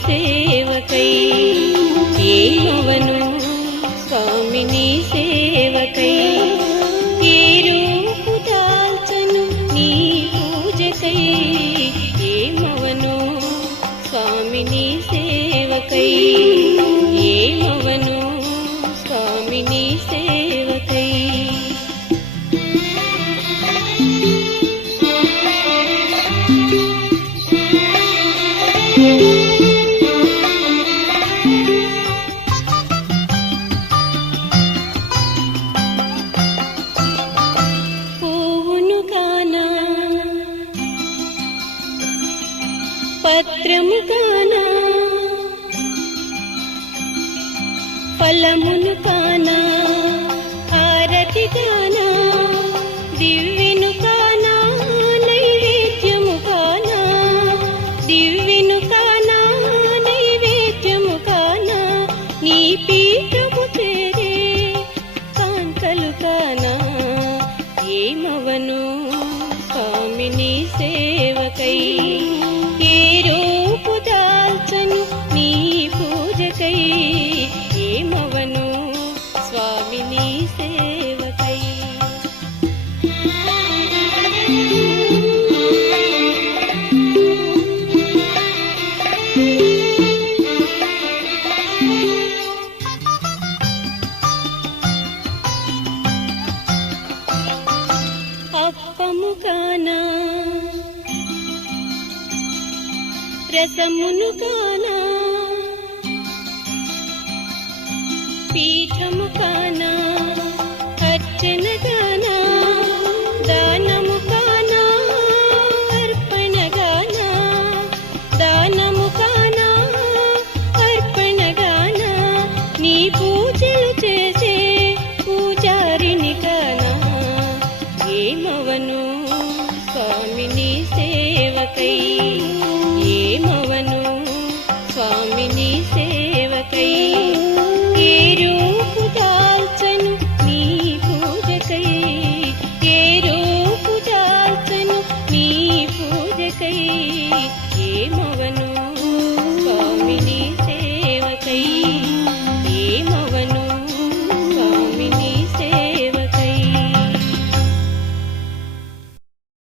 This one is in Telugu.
సేవకై ఏమవను స్వామి నీ సేవకై ఏ రూపు దాల్చను నీ పూజకై ఏమవను స్వామి నీ సేవకై ఏమవను స్వామి నీ సేవకై పువ్వును కానా పత్రము కానా ఫలమును కానా హారతి కానా దివ్యను కానా నైవేద్యము కానా దివ్యను కానా నైవేద్యము కానా నీ పీఠము చేరే కాంతలు కానా ఏమవను స్వామి నీ సేవకై ఏ రూపు దాల్చను నీ పూజకై ఏమవను స్వామి నీ సేవకై అప్పము కానా రసమును కానా పీఠము కానా అర్చన